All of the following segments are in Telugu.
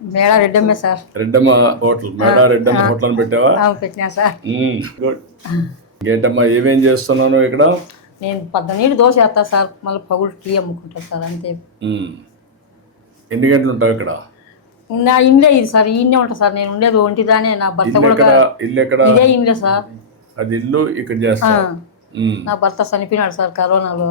మేళ రెడ్డమ్మే సార్. రెడ్డమ్మ హోటల్. మేడా రెడ్డమ్మ హోటల్ అని పెట్టావా? పెట్టినా సార్. గుడ్. ఇంకేంటమ్మా ఏమేం చేస్తున్నాను ఇక్కడ? నేను పద్ద నీళ్ళు దోశ వేస్తా సార్. మళ్ళీ పగులు టీ అమ్ముకుంటా సార్ అంతే. ఎన్ని గంటలు ఉంటావు ఇక్కడ? నా ఇండ్లే ఇది సార్ ఈయనే ఉంటా సార్. నేను ఉండేది ఒంటిదానే నా భర్త ఇల్లు కూడా ఇల్లు ఎక్కడ? ఇదే ఇండ్లే సార్. అది ఇల్లు ఇక్కడ చేస్తా. నా భర్త చనిపోయినాడు సార్ కరోనాలో.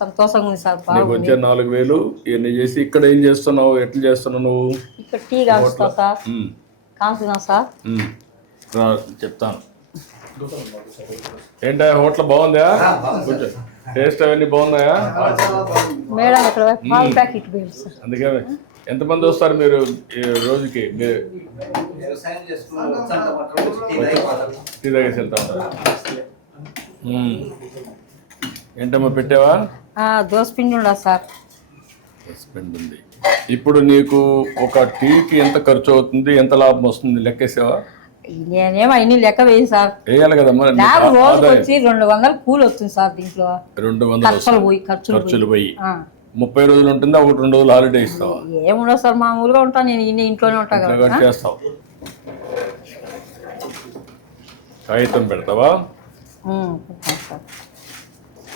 సంతోషంగా ఉంది సార్ నీకు బాగుంది. వచ్చే నాలుగు వేలు ఇవన్నీ చేసి ఇక్కడ ఏం చేస్తున్నావు ఎట్లా చేస్తున్నావు నువ్వు? ఇక్కడ టీ కాల్చుతా సార్. ఉమ్. సార్. ఉమ్. రా చెప్తాను. ఏంటా హోటల్ బాగుందా? టేస్ట్ అవన్నీ బాగున్నాయా? మేడం ఇక్కడ పాలు ప్యాకెట్ పోయింది సార్. అందుకే ఎంతమంది వస్తారు మీరు ఈ రోజుకి? మీరు వ్యవసాయం చేసుకుని వచ్చంత పట్టుకొని టీ తాగేసి వెళ్తా ఉంటారు. ఉమ్. ఏంటమ్మా పెట్టావా? ఆ, దోశ పిండి ఉండదు సార్. ఉంది ఇప్పుడు నీకు ఒక టీకి ఎంత ఖర్చు అవుతుంది ఎంత లాభం వస్తుంది లెక్కేసావా? నేనేమో అన్ని లెక్క వేయి సార్. వేయాలి కదమ్మా నీకు నాకు రోజుకి వచ్చి రెండు వందలు కూలి వస్తుంది సార్ దీంట్లో. రెండు వందలు ఖర్చులు పోయి ఖర్చులు పోయి. ఖర్చులు పోయి. ఆ. ముప్పై రోజులు ఉంటుందా ఒకటి రెండు రోజులు హాలిడే ఇస్తావా? ఏముండదు సార్ మామూలుగా ఉంటాను నేను ఇన్ని ఇంట్లోనే ఉంటా ఇట్లా కదా చేస్తావు. కాగితం పెడతావా? ఉంటాను సార్.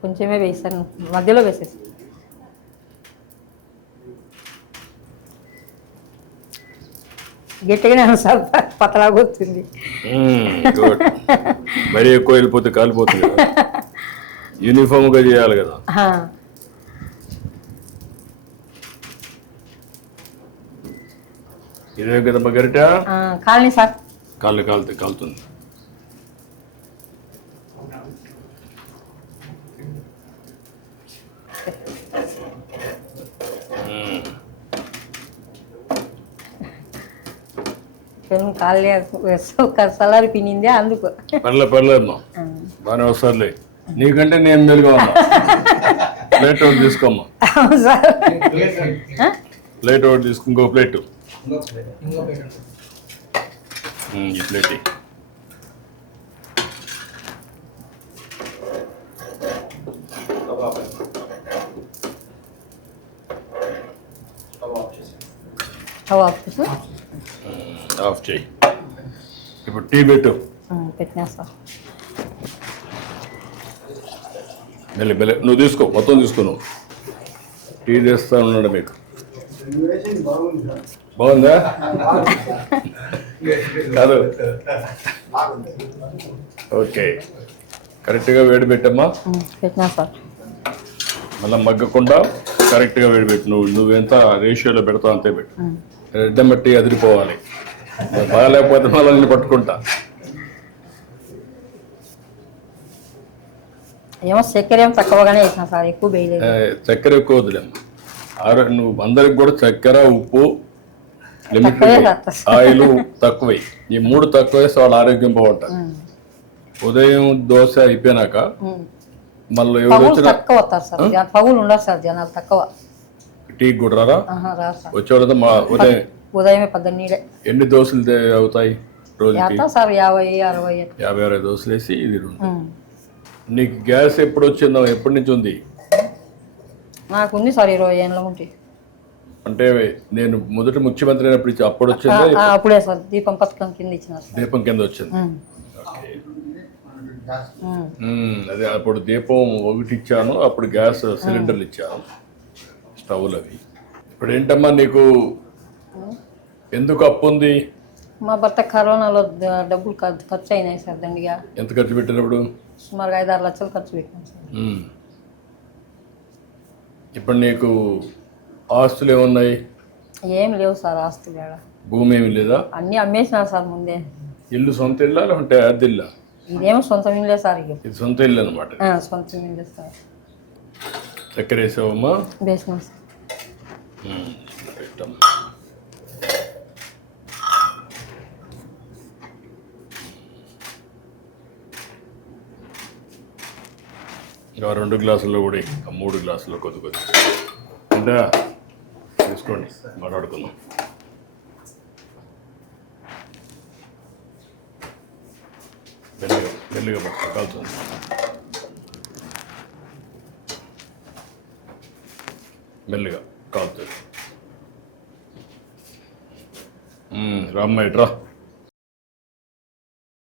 కొంచెమే వేసాను. మధ్యలో వేసేసి. గట్టిగానే సార్. పతలాగా వచ్చింది. గుడ్ మరీ ఎక్కువ వెళ్ళిపోతే కాలిపోతుంది కదా. యూనిఫామ్గా చేయాలి కదా. ఆ. ఇదే కదమ్మా గరిట? ఆ, కాలనీ సార్. కాళ్ళు కాలుతుంది కాలుతుంది. పెను కాలనీ సలారి పినిందే అందుకు. పర్లే పర్లేదమ్మా ఆ. బాగానే వస్తారులే. నీకంటే నేను మెలుగా ఉన్నా. ప్లేట్ ఒకటి తీసుకోమ్మా. అవును సార్. ఆ? ప్లేట్ ఒకటి తీసుకో ఇంకో ప్లేట్. ఇంకో ప్లేట్ ఈ ప్లేట్. ఇయ్యి. ఆఫ్ చేయి. ఇప్పుడు టీ పెట్టు. పెట్టినా సార్ మెల్లి మెల్లి. నువ్వు తీసుకో మొత్తం తీసుకో నువ్వు. టీ చేస్తా ఉన్నాడు మీకు. బాగుందా? కాదు. ఓకే. కరెక్ట్గా వేడి పెట్టమ్మా. పెట్టినా సార్. మళ్ళీ మగ్గకుండా కరెక్ట్గా వేడి పెట్టు. నువ్వు నువ్వెంత రేషియోలో పెడతావు అంతే పెట్టు. ఉమ్. రెడ్డం బట్టి అదిరిపోవాలి. బాగాలేకపోతే మళ్ళీ నేను పట్టుకుంటా. ఏమో చక్కెర ఏమో తక్కువగానే వేసిన సార్ ఎక్కువ వేయలేదు. చక్కెర ఎక్కువ వదిలేమ్మా ఆరో నువ్వు అందరికి కూడా చక్కెర ఉప్పు లిమిట్. ఆయిల్ తక్కువై. ఈ మూడు తక్కువ వేస్తే వాళ్ళ ఆరోగ్యం బాగుంటుంది. ఉదయం దోశ అయిపోయినాక. మళ్ళీ ఎవరు వచ్చినా తక్కువ వస్తారు సార్ జన- పగులు ఉండరు సార్ జనాలు తక్కువ. టీ కూడా రారా వచ్చేవాళ్ళతో మా ఉదయం ఉదయమే పద్దెనిమిది నీడే ఎన్ని దోశలు అవుతాయి రోజుకి? సార్ యాభై అరవై. యాభై అరవై దోశలు వేసి ఇది. నీకు గ్యాస్ ఎప్పుడు వచ్చిందో ఎప్పటి నుంచి ఉంది నాకు ఉంది సార్ ఇరవై ఏళ్ళ ఉంటే అంటే నేను మొదటి ముఖ్యమంత్రి అయినప్పుడు అప్పుడు వచ్చిందా అప్పుడే సార్. దీపం పథకం కింద ఇచ్చినారు సార్. దీపం కింద వచ్చింది. అదే అప్పుడు దీపం ఒకటి ఇచ్చాను అప్పుడు గ్యాస్ సిలిండర్లు ఇచ్చాను స్టవ్లు అవి ఇప్పుడు ఏంటమ్మా నీకు ఎందుకు అప్పు ఉంది? మా భర్త కరోనాలో డబ్బులు ఖర్చు అయినాయి సార్ దండిగా. ఎంత ఖర్చు పెట్టినప్పుడు? సుమారుగా ఐదు ఆరు లక్షలు ఖర్చు పెట్టాను సార్. ఇప్పుడు నీకు ఆస్తులు ఏమున్నాయి? ఏం లేవు సార్ ఆస్తులు ఆడ భూమి ఏమి లేదా? అన్నీ అమ్మేసినారు సార్ ముందే. ఇల్లు సొంత ఇల్లా లేకుంటే అద్దె ఇల్లా? ఇదేమో సొంత ఇల్లే సార్ ఇది సొంత ఇల్లు అనమాట సొంత ఇల్లే సార్. చక్కెర వేసావమ్మా? వేసినాం సార్. పెట్టమ్మా ఇంకా రెండు గ్లాసుల్లో కూడా మూడు గ్లాసుల్లో కొద్ది కొద్ది అంటే తీసుకోండి మాట్లాడుకుందాం. మెల్లిగా మెల్లిగా పట్టుకో మెల్లిగా కాలుతుంది రామ్మ ఇట్రా